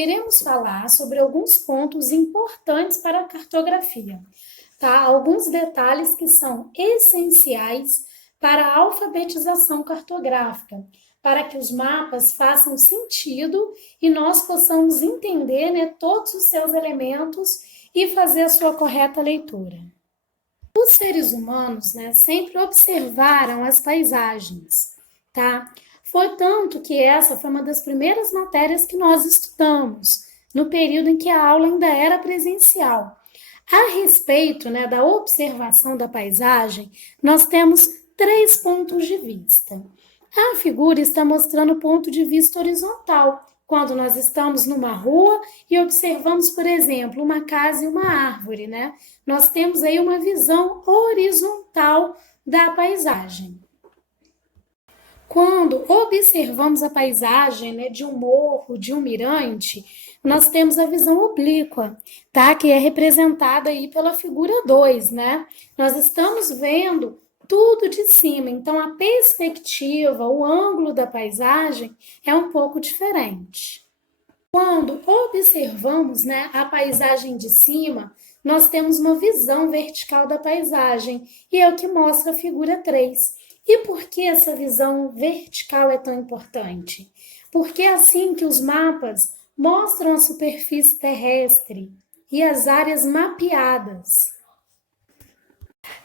Iremos falar sobre alguns pontos importantes para a cartografia, tá? Alguns detalhes que são essenciais para a alfabetização cartográfica, para que os mapas façam sentido e nós possamos entender, né, todos os seus elementos e fazer a sua correta leitura. Os seres humanos, né, sempre observaram as paisagens, tá? Foi tanto que essa foi uma das primeiras matérias que nós estudamos, no período em que a aula ainda era presencial. A respeito, né, da observação da paisagem, nós temos três pontos de vista. A figura está mostrando o ponto de vista horizontal, quando nós estamos numa rua e observamos, por exemplo, uma casa e uma árvore, né? Nós temos aí uma visão horizontal da paisagem. Quando observamos a paisagem, né, de um morro, de um mirante, nós temos a visão oblíqua, tá? Que é representada aí pela figura 2, né? Nós estamos vendo tudo de cima, então a perspectiva, o ângulo da paisagem é um pouco diferente. Quando observamos, né, a paisagem de cima, nós temos uma visão vertical da paisagem, e é o que mostra a figura 3. E por que essa visão vertical é tão importante? Porque é assim que os mapas mostram a superfície terrestre e as áreas mapeadas.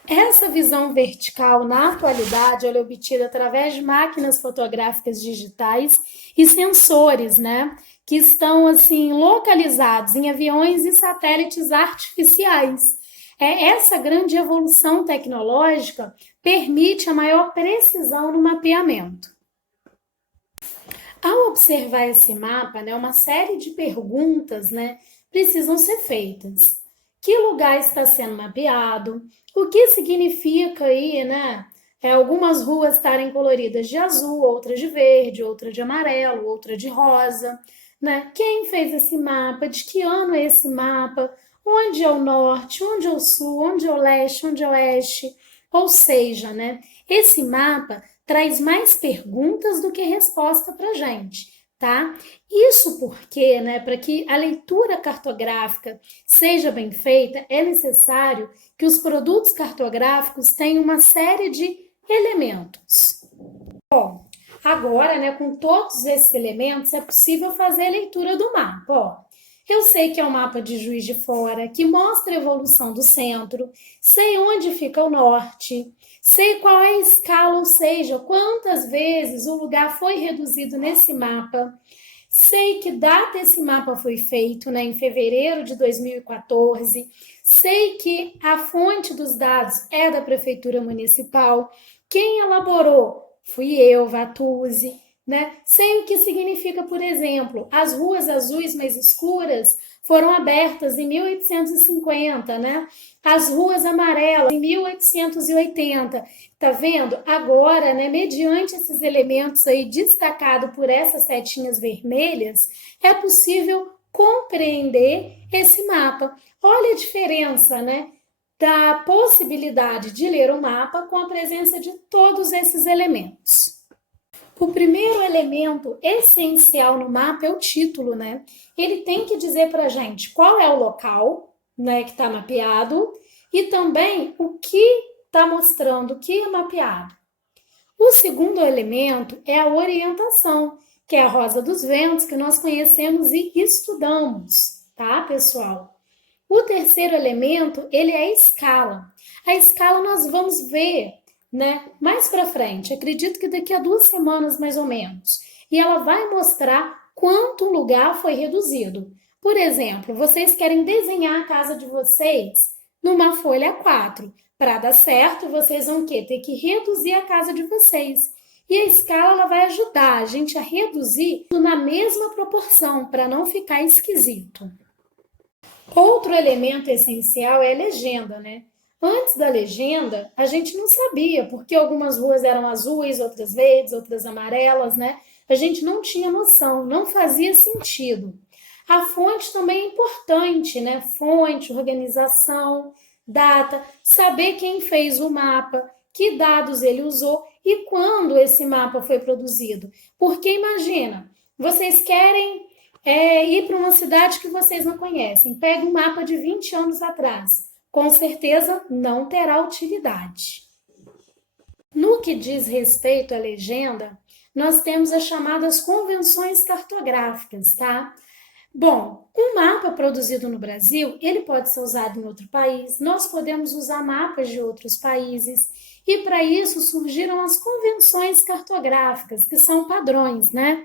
Essa visão vertical, na atualidade, ela é obtida através de máquinas fotográficas digitais e sensores, né? Que estão, assim, localizados em aviões e satélites artificiais. Essa grande evolução tecnológica permite a maior precisão no mapeamento. Ao observar esse mapa, né, uma série de perguntas, né, precisam ser feitas. Que lugar está sendo mapeado? O que significa aí, né? Algumas ruas estarem coloridas de azul, outras de verde, outra de amarelo, outra de rosa, né? Quem fez esse mapa? De que ano é esse mapa? Onde é o norte? Onde é o sul? Onde é o leste? Onde é o oeste? Ou seja, né? Esse mapa traz mais perguntas do que resposta para a gente, tá? Isso porque, né, para que a leitura cartográfica seja bem feita, é necessário que os produtos cartográficos tenham uma série de elementos. Bom, agora, né, com todos esses elementos, é possível fazer a leitura do mapa. Ó, eu sei que é um mapa de Juiz de Fora, que mostra a evolução do centro, sei onde fica o norte, sei qual é a escala, ou seja, quantas vezes o lugar foi reduzido nesse mapa, sei que data esse mapa foi feito, né, em fevereiro de 2014, sei que a fonte dos dados é da Prefeitura Municipal, quem elaborou fui eu, Vatuzzi, né? Sei o que significa, por exemplo, as ruas azuis mais escuras foram abertas em 1850, né? As ruas amarelas em 1880. Tá vendo? Agora, né, mediante esses elementos aí destacados por essas setinhas vermelhas, é possível compreender esse mapa. Olha a diferença, né? Da possibilidade de ler o mapa com a presença de todos esses elementos. O primeiro elemento essencial no mapa é o título, né? Ele tem que dizer para a gente qual é o local, né, que está mapeado e também o que está mostrando, o que é mapeado. O segundo elemento é a orientação, que é a rosa dos ventos, que nós conhecemos e estudamos, tá, pessoal? O terceiro elemento, ele é a escala. A escala nós vamos ver, né, mais para frente. Acredito que daqui a 2 semanas, mais ou menos. E ela vai mostrar quanto um lugar foi reduzido. Por exemplo, vocês querem desenhar a casa de vocês numa folha A4. Para dar certo, vocês vão ter que reduzir a casa de vocês. E a escala ela vai ajudar a gente a reduzir na mesma proporção, para não ficar esquisito. Outro elemento essencial é a legenda, né? Antes da legenda, a gente não sabia porque algumas ruas eram azuis, outras verdes, outras amarelas, né? A gente não tinha noção, não fazia sentido. A fonte também é importante, né? Fonte, organização, data, saber quem fez o mapa, que dados ele usou e quando esse mapa foi produzido. Porque imagina, vocês querem ir para uma cidade que vocês não conhecem. Pegue um mapa de 20 anos atrás. Com certeza não terá utilidade. No que diz respeito à legenda, nós temos as chamadas convenções cartográficas, tá? Bom, um mapa produzido no Brasil, ele pode ser usado em outro país, nós podemos usar mapas de outros países, e para isso surgiram as convenções cartográficas, que são padrões, né?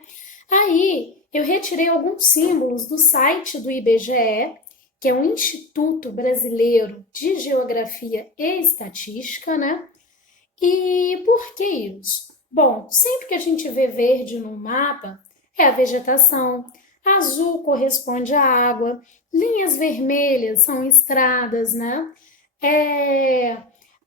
Aí eu retirei alguns símbolos do site do IBGE, que é o Instituto Brasileiro de Geografia e Estatística, né? E por que isso? Bom, sempre que a gente vê verde no mapa, é a vegetação, azul corresponde à água, linhas vermelhas são estradas, né? É,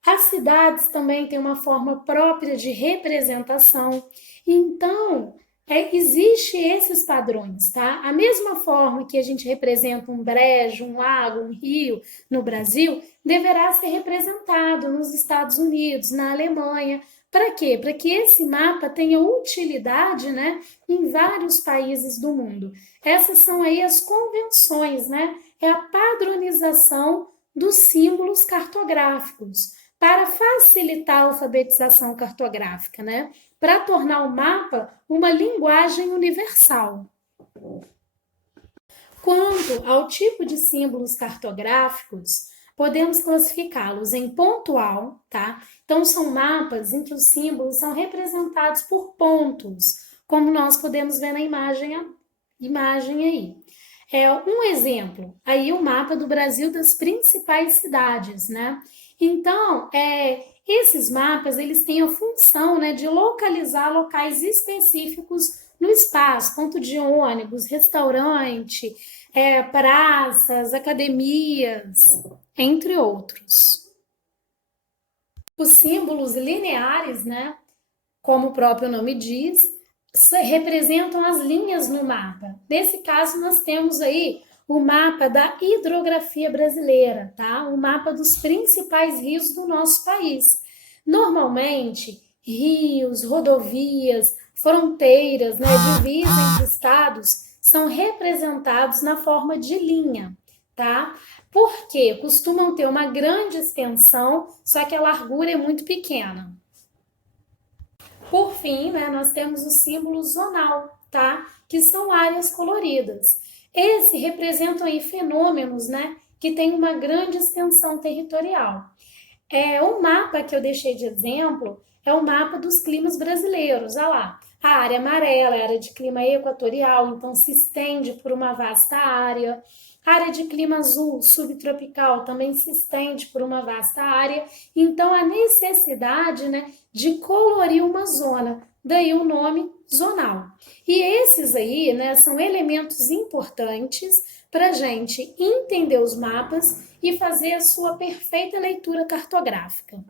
as cidades também têm uma forma própria de representação. Então, existe esses padrões, tá? A mesma forma que a gente representa um brejo, um lago, um rio no Brasil, deverá ser representado nos Estados Unidos, na Alemanha. Para quê? Para que esse mapa tenha utilidade, né, em vários países do mundo. Essas são aí as convenções, né? É a padronização dos símbolos cartográficos para facilitar a alfabetização cartográfica, né? Para tornar o mapa uma linguagem universal. Quanto ao tipo de símbolos cartográficos, podemos classificá-los em pontual, tá? Então, são mapas em que os símbolos são representados por pontos, como nós podemos ver na imagem aí. Um exemplo, aí o mapa do Brasil das principais cidades, né? Então, esses mapas, eles têm a função, né, de localizar locais específicos no espaço, ponto de ônibus, restaurante, praças, academias, entre outros. Os símbolos lineares, né, como o próprio nome diz, representam as linhas no mapa. Nesse caso, nós temos aí o mapa da hidrografia brasileira, tá? O mapa dos principais rios do nosso país. Normalmente, rios, rodovias, fronteiras, né, divisas entre estados, são representados na forma de linha, tá? Porque costumam ter uma grande extensão, só que a largura é muito pequena. Por fim, né, nós temos o símbolo zonal, tá? Que são áreas coloridas. Esse representam aí fenômenos, né, que têm uma grande extensão territorial. O mapa que eu deixei de exemplo é o mapa dos climas brasileiros. Olha lá, a área amarela é a área de clima equatorial, então se estende por uma vasta área. A área de clima azul, subtropical, também se estende por uma vasta área. Então, a necessidade, né, de colorir uma zona, daí o nome zonal. E esses aí, né, são elementos importantes para a gente entender os mapas e fazer a sua perfeita leitura cartográfica.